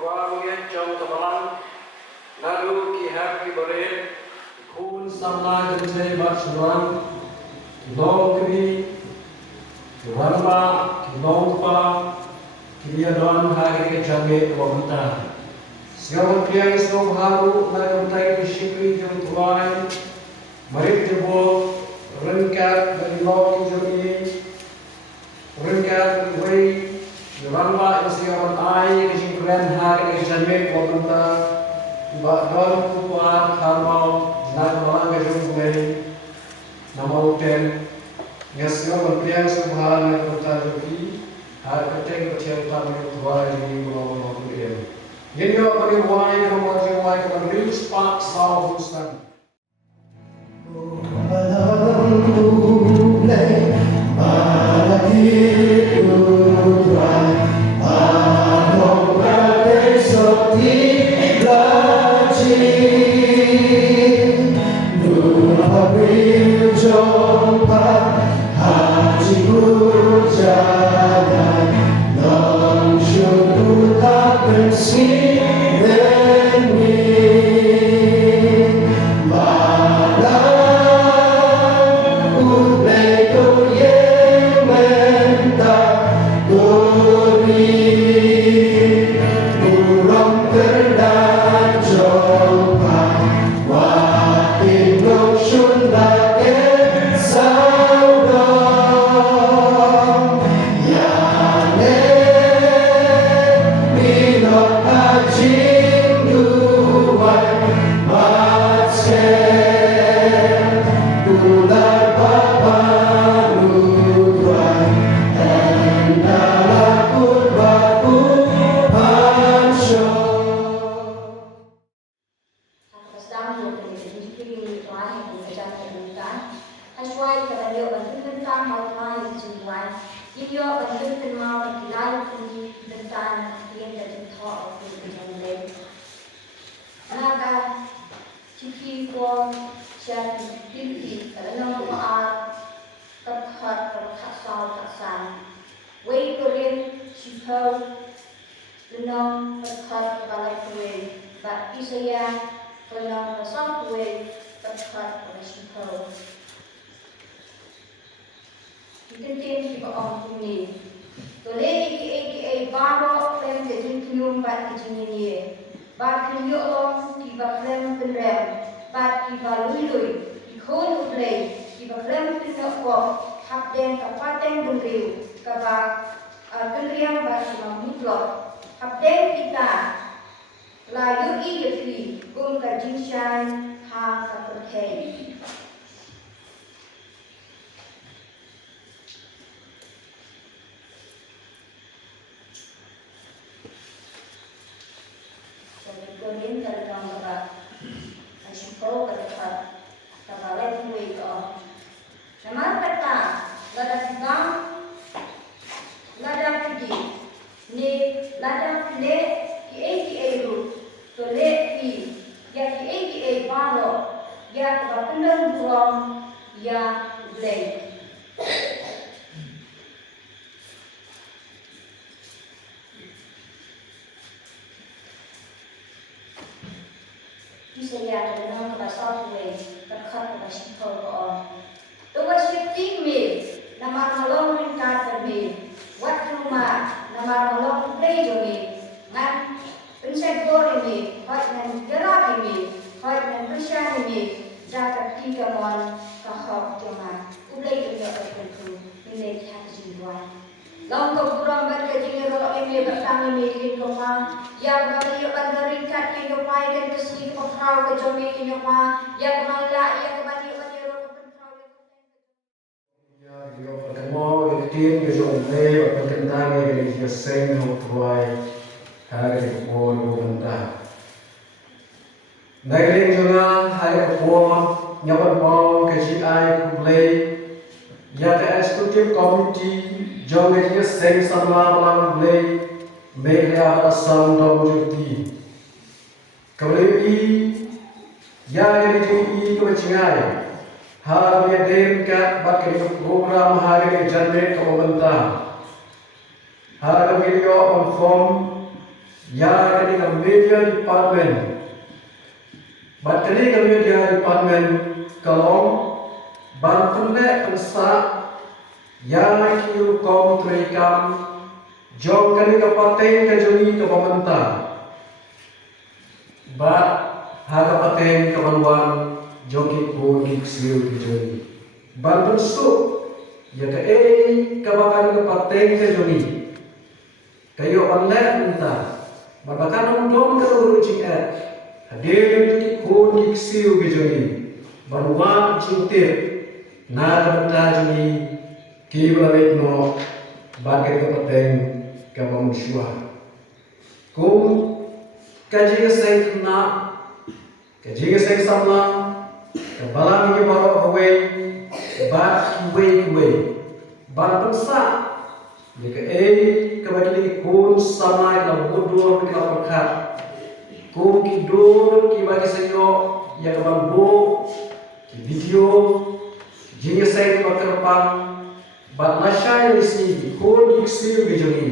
Rawian trong tabalan lalu ki happy bore kun samla jai baswan dongkri warma dongpa kia don hari jame wabta siapa yang snow haru na utai shikri jam tuai marit jebo rengkat dari laut jami rengkat wei Yoramba isiawan ai kising kren hari jame wabta ba don kuat harmau na malang gajung wei nama uten Ngasio priang subhan na kota joki har keteng ketiang kami tuai ini mau kemudian. Ini apa ni wai kalau real spark sound Houston. Nailing jona hai kuat nyawa mau KGI kumlei ya executive committee jong ke seng sama malam kumlei media asam domjurti kumlei ya ini i kebcingai har ya dem ka bakke program har ke janme ko banta har video on form ya kini ke media department, bat kini ke media department kalong ban pendek pensa yang kiu kom terikam jom kini ke pateng ke joni ke pemerintah, bat harga pateng ke manuan joki pun diksiu ke joni, ban pensuk ya ke kebakan ke pateng ke joni, kayo online entah, bahkan dom ke urucing hadir di pun diksiu ke joni, manuan cintir. Na benda juni kibalik no bagai kepeteng kemanusiaan. Kum kaji seng na kaji seng sama kebalang ini bawa away bat kuwe bat pensa jika kebagi kun sama dalam bodoh kita perkat kum kidur kibagi senyo ya kebantu video jika saya berkerpang, bat nasai lisi, kun diksi bijoni,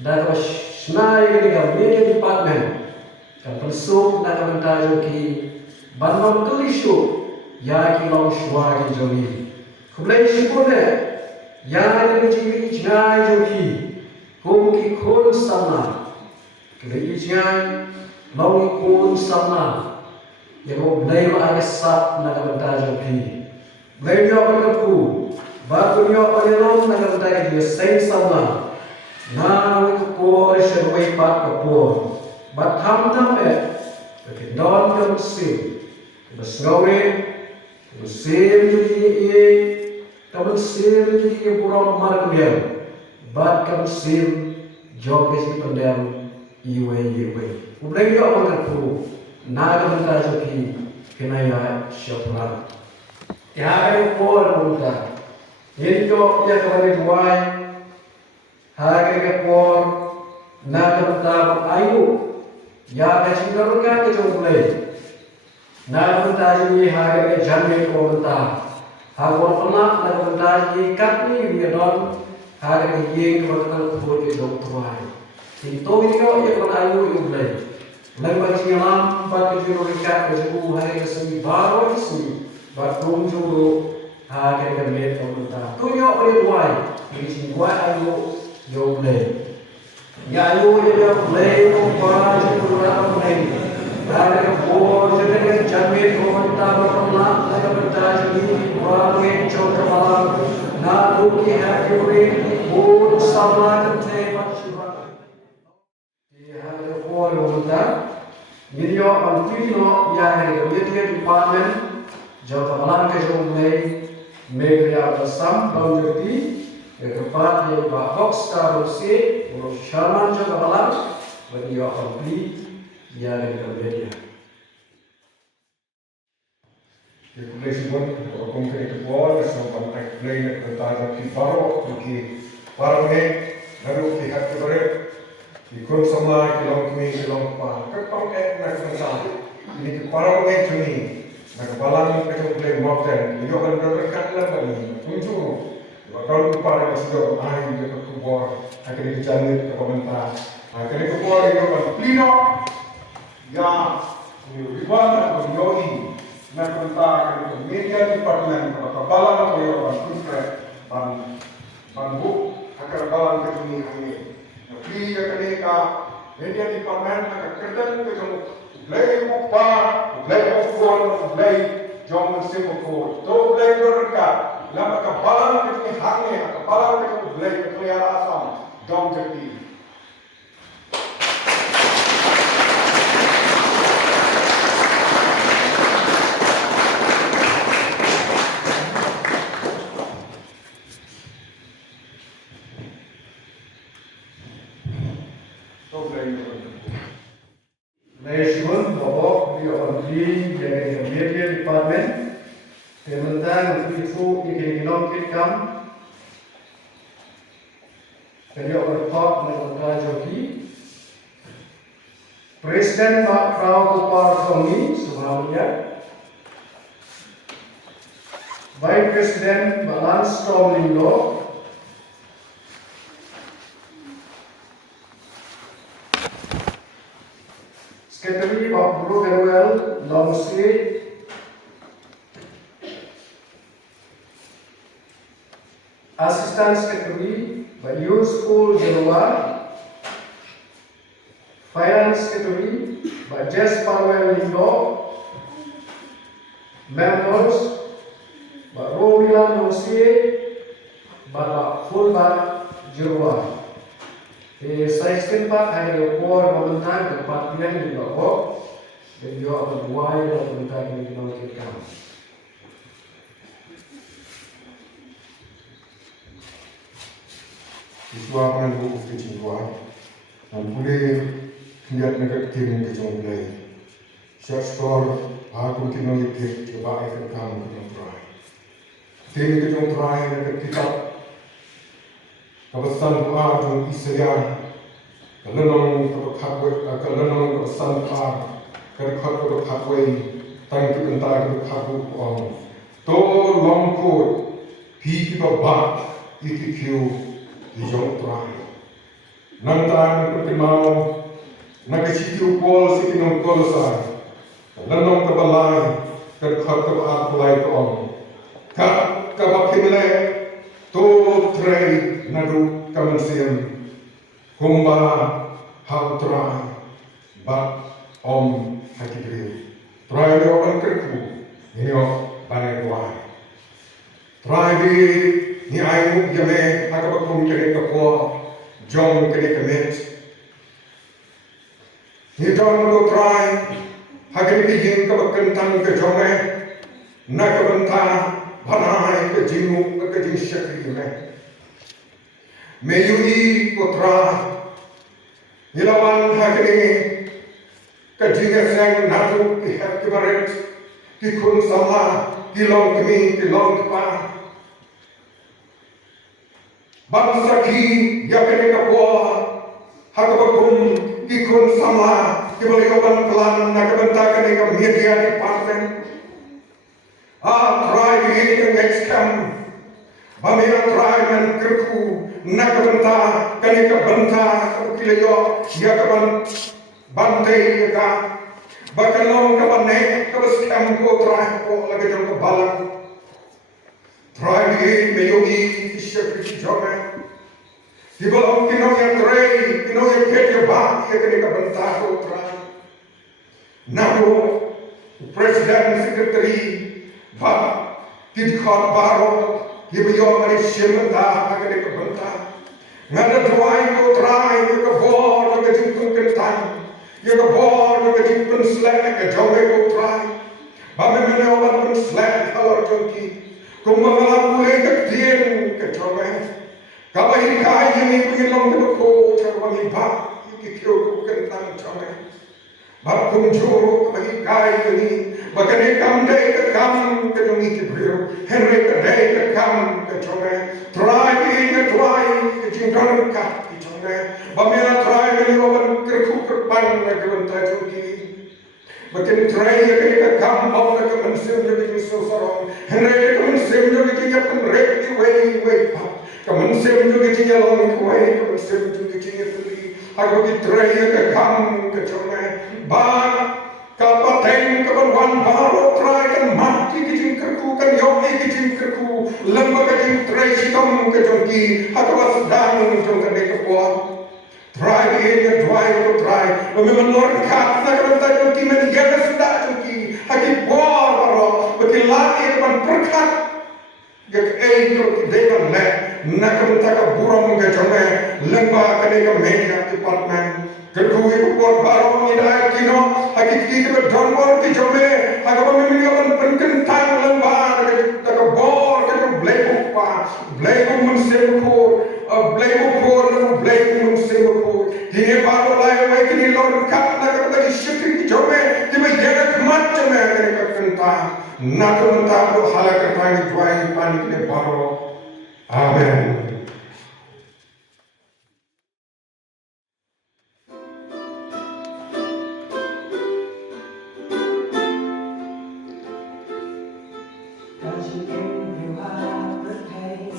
dan wasnai dengan media department, kan pensuk dan komentar ki, ban mam kelisuk, ya kilau shua bijoni, kublai shipone, ya ada bijini ijnai joki, kun ki kun sama, kublai ijnai, lau kun sama, yang kublai maagesap dan komentar joki. Beliau berkata, baru dia orang nak kata dia seng sama, na kapur serway pat kapur, bat ham kedon kemesin, kemesin jadi kemesin jadi pura mark dia, bat kemesin job besi pendem iwe. Beliau dia berkata, na kata jadi kenaya syafran. Hari por muda, ini jo ya kembali buai, hari por nak bentar ayu, ya kasih dorongkan ke jomble, nak bentar ini hari jangan ko bentar, hari pernah nak bentar ini kat ni dia don, hari ini kebetulan kubur ke jom buai, itu ini jo ya kembali ayu jomble, lepas siang bagi dorongkan ke jom hari kesini baru sini. Batung juru hadir kemet pemerintah. Tunjuk berituai. Ini semua ayu jomble. Ya ayu dia play kumpul jumlah play. Ada kumpul jadi jamit pemerintah berpenak. Ada pemerintah jadi kumpul jumlah malam. Nalu kihat kiri pun sama ketepat siapa. Dia ada kumpul pemerintah. Ini yo antino yang ada di department. Jauh kemalan ke jomble, mereka bersam dalam jadi keempat yang box tarusi, urus Sharman jauh kemalan, bagi orang beli yang ada media. Population pun konkret kuat, sempat explain tentang kifaro, porque para lalu lihat kepada ikut sama kilom pa, kepang nak tentang ini para cuni. Nagbalang ito play mountain, iyo kan berkat lang ni tunjuk. Kalau para masuk ay iyo kubor, akan dijamin ke komentar. Akan kubor iyo kan plino, ya ribuan atau yoi, nak komentar akan media department kalau kabalang iyo kan konkret, banbuk akan balang ke sini ini. Tapi akan eka media department akan kerja ke kamu. Play muka, play football, play jom singapore. To play berkat, lama kapalan kita hangi, kapalan kita play clear asam, jom jadi. To play berkat. Nasional bawa di ordi jadi media department kementerian itu ikinom kitkam jadi orpot negara joki Presiden Pak Prabowo Kongi sebelumnya Vice President Balance Tomlindo Guru Garuel, Long Street, Assistant Secretary, Pak Yusuful Jalwa, Finance Secretary, Pak Jes Parwell Lindo, Members, Pak Romilan Nosie, Bapak Fulbak Jalwa. Saya setempat hari opor memenang kepastian di bawah dan juga berbuai dan memenang di bawah kita. Iswa menunggu kecintuan, dan boleh lihat negara kirim kejauhan. Syakskor aku kena ikut coba ikut kamu kejauhan. Tim kejauhan negara kita. Kawasan doa jom isya, kalenong kawasan doa, kakwe, tang kebentar kakwe puang, to longkot, pi babak, ikikiu, dijong trai. Nantang perkenal, nagasikiu pol sikinong kolosai, kalenong kabalai, kakwe pelai puang, kabakimle, to trai. Nadu kamansiam humba hau trai bat om hakibri trai do an kerku ini o banai tuai trai di ni ayu yame hakabakum kene kapo jong kene kamet ni jong do trai hakini jing kabakan tang ke jonge nakabanta banai ke jingu ke jing syakri me Meyui putra Nilawan hakini Kajinga sang natu Kihat kibaret Kikun sama Kilong kemi Kilong kipa Bangsa ki Yakini kapwa Hakabakum Kikun sama Kibalikaban pelan Nakabanta kani ka media department Try begini next come Bamira try man kerku nakabanta kanika banta kilayo yakaban bante ka bakalong kabane kabas kam ko try ko lagi jong kabalang try begin meyogi shakri jome dibalong kinoya tray kinoya ketya ba kanika banta ko try nado president secretary ba kidkhot baro Ibu mari syementa agak kebenta. Ngada tuai ko trai ko bor ko jimpun kentang. Yo ko bor ko jimpun slek ke jome ko trai. Bame mene obat pun slek halor jongki. Ko mangala mule ke tien ke jome. Kabai kai ini pengilong ko ko cerwangi ba iki kyo ko kentang jome. Bab kum juru kabai kai ini Bakane kam day ka kam ka jongi ki brio Henry ka day ka kam ka chome try ka jingkan ka ki chome bamela try me oban kerku kerpan na gewanta jogi Bakan try ka kam bau na ka mansim jogi so sarong Henry ka mansim jogi ki yapan rek ki way ka mansim jogi ki long ki way ka mansim jogi ki tuli ago ki try ka kam ka chome ba kapateng kapan baro try kan mati kijing kerku kan yogi kijing kerku lembah kijing tray sitom kejongki hakawas dang jong kane kapwa try ini try to try memang lor kat na kan tayo ki men yaga sudah jongki haki bor baro bagi lagi kapan perkat gak to ki dewan le nakam taka burong kejome lembah kane ka media department Kerku ibu buat baru mengira kino hakiki kita donbor ki jome agak memiliki penkentang lembar tak bor kita blegu mensemkur blegu mensemkur kini baru lain mai kini lor kat nak lagi syukur ki jome kita jaga macam mereka kentang nak mentang do halak kentang juai panik ne baru amen. Hãy subscribe cho kênh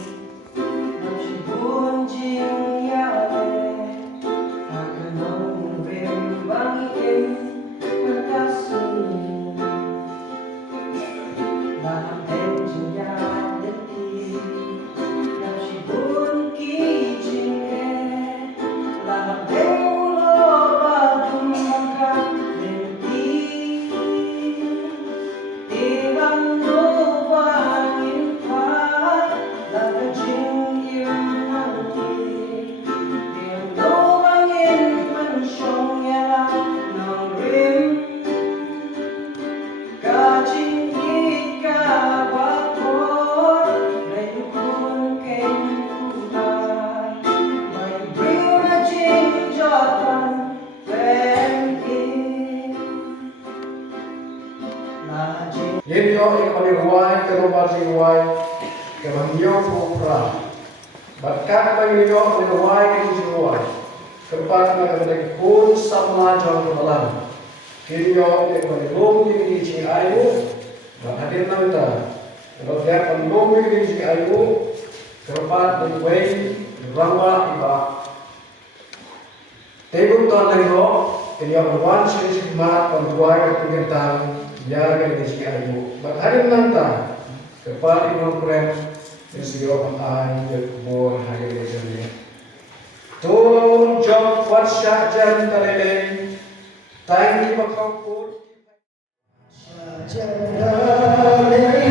Ghiền Mì Gõ để không bỏ lỡ Yendo ikapaliruay kerumbasiruay kemandiyo kupra. Bahkan pagiliyo paliruay kerumbasiruay. Kepat mengenai pun sama jauh kebalan. Kiriyo ikapalirung di kiri ayu. Hadir nanta. Kalau dia pelung di kiri ayu. Kepat berway rangwa iba. Tebuk tuan lego. Kiriyo berwan sisi mat penduai kepingin ya dari segi ayu, hari nanti kepada ibu krem yang segera air berkebun hari ini. Tolong jom buat syajan terlele, tangki bakau pun. Syajan terlele,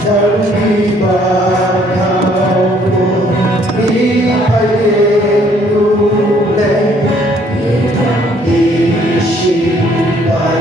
tangki bakau pun di air lule, yang isi bayi.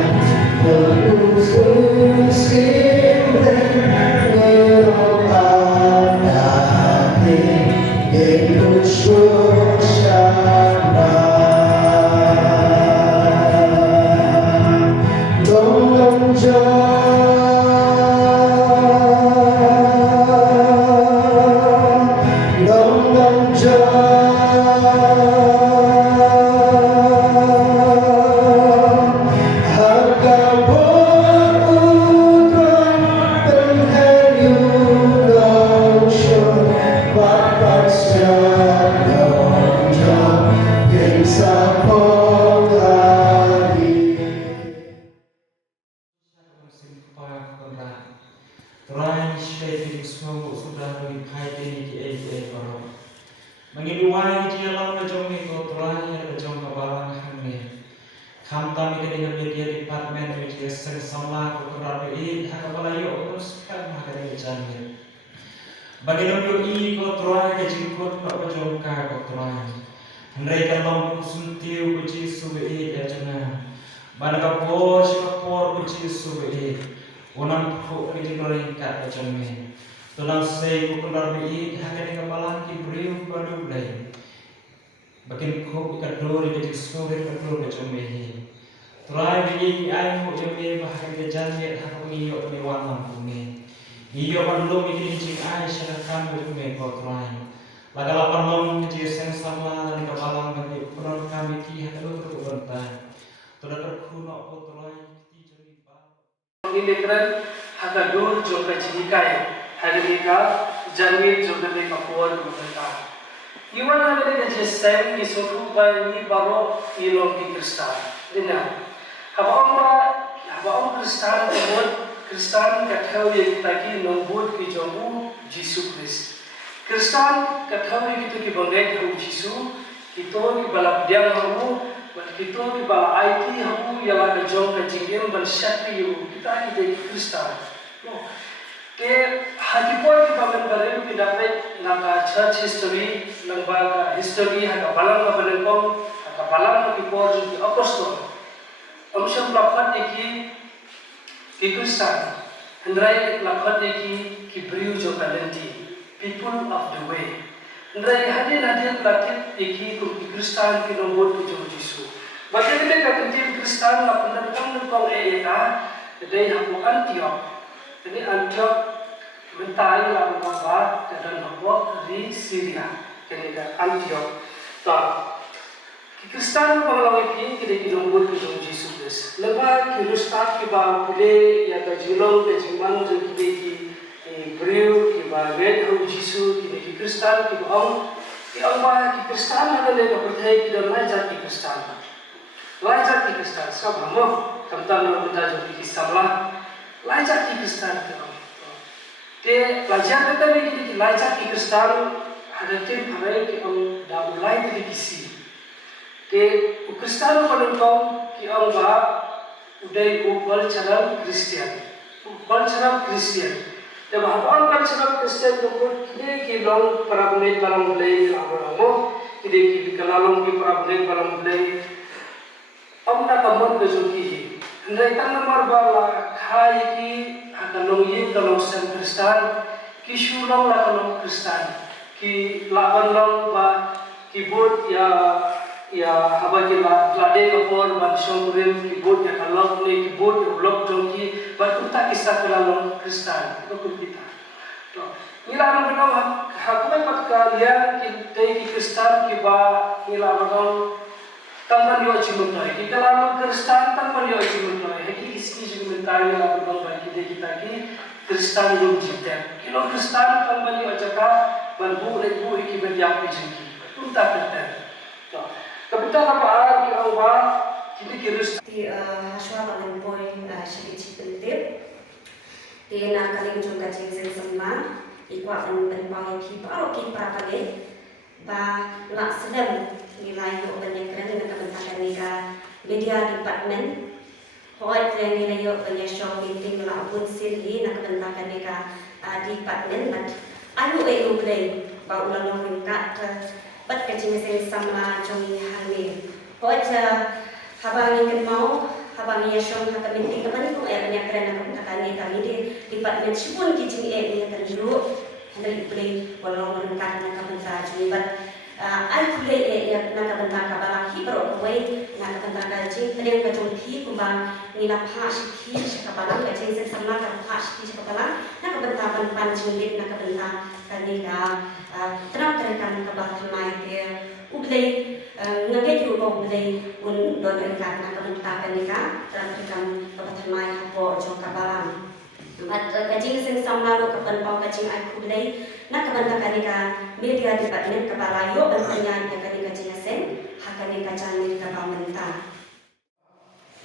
Mengiduai dia lawan jom iko terakhir jom kabalang hamil. Kamta mikir dia departemen dia sengsama ukuran ini hakabala yo terus kan hakade jamil. Bagi nabi iko terakhir jingkut pak jom ka ko terakhir. Hendai kalom kusuntiu kuci suwe ya jana. Banaga por kuci suwe. Unang ko kijinori ka jamil. Tulang sei ukuran ini hakade kabalang ki beriu badu blai. Bakin ko ikadori jadi sore kadori jomehi. Try begini ai mo jome bahkan ke janji hakam iyo ni wanam kume. Iyo kan lo mikir cing ai syarakan jome ko try. Lagalapan long ji sen sama dan kabalang bagi ukuran kami ki hakalo berontai. Tulah terkuno ko try ti joni ba. Ini keren hakador joka cikai. Hadirika janji juga di kapuan berita. Iwan hari ini jadi isutu bani baru ilok di Kristen. Dina, abang Kristen kemudian Kristen katakan yang kita ki nombor ki jomu Yesus Kristus. Kristen katakan kita ki banggai hamu Yesus, kita ki balap dia hamu, kita ki balap IT hamu yang laga jom kejengin bersyakti kita ki Kristen. के हाकिपोर की बागन बरे की दापे नाका church history लंबा हिस्ट्री हाका बाlang का बने कम हाका बाlang की पोर जो की अपोस्टल अमशम लखत की क्रिस्तान हंद्राई लखत की ब्रिउ जो कलेंटी people of the way हंद्राई हदे लखत की क्रिस्तान की नंबर की जो जिसु बगैर का क्रिस्तान लपन कम एका दे हम अंतियोक ini Antioch bentai lalu kabar dan nombor di Syria ketika Antioch tak Kristen pengelola ini kita nombor kedua Yesus Kristus lepas Kristus kita pilih ya kajilong kajiman jadi kita beriu kita lihat Yesus kita Kristen kita om Kristen adalah yang percaya kita belajar di Kristen sebab kamu tentang kita jadi Islam belajar di Kristen Te pelajar kita ni belajar di Kristen ada tim hari kita dah mulai dari kisi. Te Kristen penonton kita bah udah ubal cara Kristen, Te bahkan cara Kristen tu kita long para bulan barang bulan lama, kita kalalong kita para bulan barang bulan. Amna kamon kesuki. Andai kan nomor bala khai ki akan nongyi kalau sen Kristen, ki shulong la kalau Kristen, ki laban long ba ki bot ya haba ki la de kapor ba shongrim ki bot ya kalau ne ki bot ya blok jongki ba kita kisah kalau Kristen itu kita. To nila nang hakumai pat kalian ki Kristen ki ba nila nang tangan yo cimentai kita lalu Kristen tangan yo cimentai heki iski cimentai lalu bang bagi kita ki Kristen yo cipta kilo Kristen tangan yo jaka banbu lebu iki berjak pijiki unta kita to kapita apa kira wa kini Kristen di haswa paling poin sedikit penting di nak kali juga cingsen sama ikwa penpang ki paro ki prakale ba lak sedem nilai yo banyak keren dengan kebentangan nika media department hoi keren nilai yo banyak show meeting la pun siri nak kebentangan nika department mat anu eu play ba ulang long kat bat kecing sing sama jong hangi hoi habang ingin mau habang ya show nak meeting teman ko banyak keren nak kebentangan nika di department sipun kicing ni kan dulu hendak play walau kat nak kebentangan but ai kulai ya nak bentar kabalah hi baru kawai nak bentar kaji ada yang kacung hi kumbang ni nak pas hi sekabalah kaji sama nak pas hi sekabalah nak bentar pan jenglit nak bentar kali terang terekan kabalah mai dia ublai ngaget rupa ublai un don rekan nak bentar kali terang terekan kabalah mai hapo jong kabalah kaji sama lo kebentar kaji ai kulai nak kebentar kali media department kepala yo bertanya yang kali kajian sen hakani kajian di pemerintah.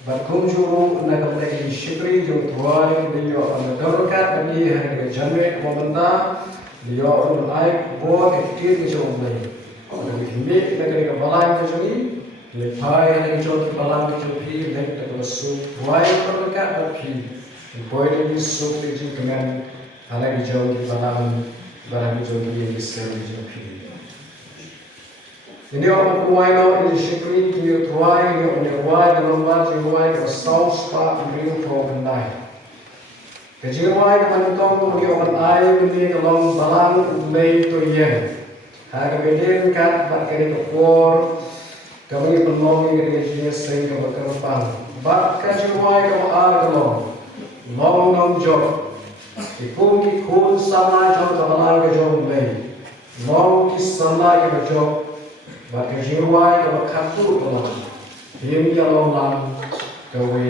Berkum juru nak kemudian syukri juru tuan beliau akan berkat bagi hari kejanwe pemerintah beliau akan naik buat aktif jauh lebih. Kalau kita negeri kepala itu jadi lepai hari jauh kepala itu jadi lepas itu masuk buat berkat bagi buat ini syukri juru dengan hari jauh kepala barang jauh dia disebut jauh. Ini orang kuai no ini syukri kini tuai ini orang kuai dalam bahasa kuai kesau spa beriu probenai. Kejiwai kementok ini orang ai ini dalam balang ulei tu yen. Harga beden kat bakari kepor kami penolongi kerja sehingga berkerupan. Bak kejiwai kamu ar kelong long job. Ipung kikun sama jom kabalang kejom ulei. Long kisana kejom Bagi jiwai kalau kartu kalau ini kalau lang kawe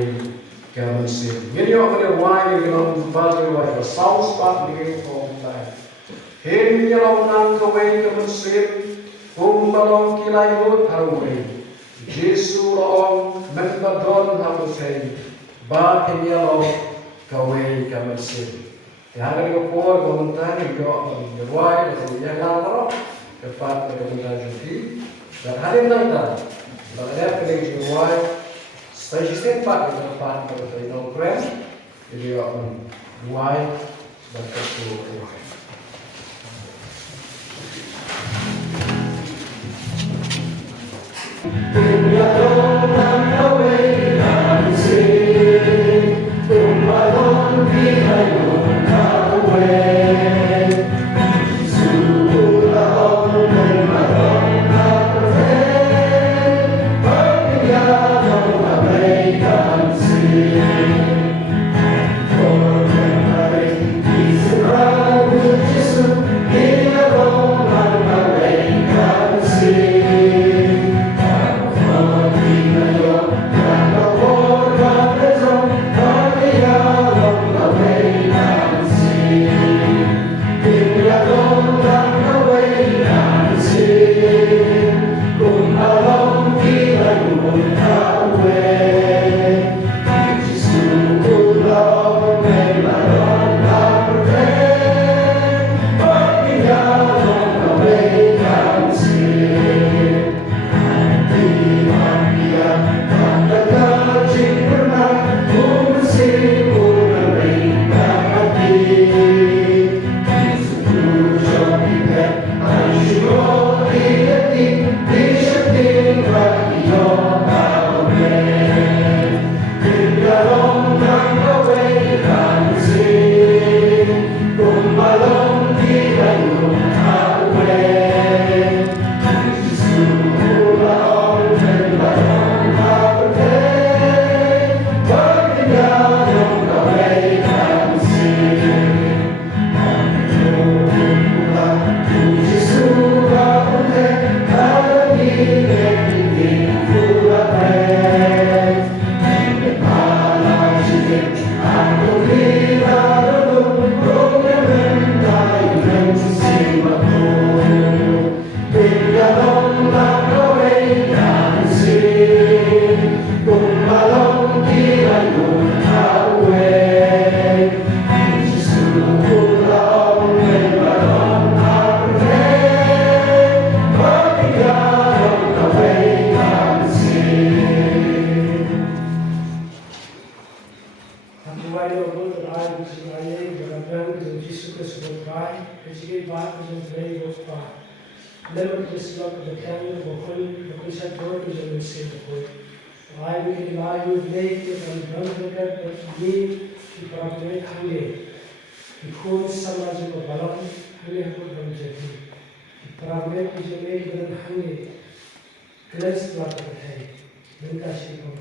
kamusir. Ini orang wai dengan baju wai saus pak begini komplai. Ini kalau lang kawe kamusir, balong kilai lut haruwe. Jesu long membadon harusai. Bah ini kalau kawe kamusir. Yang ada kepor komentar juga wai atau yang lalu tepat komentar juga. Dan hari ini kita berada di Juruai stasiun sempat di tempat bertemu keren jadi orang Juruai sebagai Juruai. Surrounded support by, basically by the very good by. Never just look at the camera or when the Christian word is in the same point. I will lie with make it and run with it, but need to propagate hunger. Because समाज को बलम हमें हमको बन जाती है प्राप्त कीजिए मेरी बदन हमें क्लेश प्राप्त है जिनका श्री को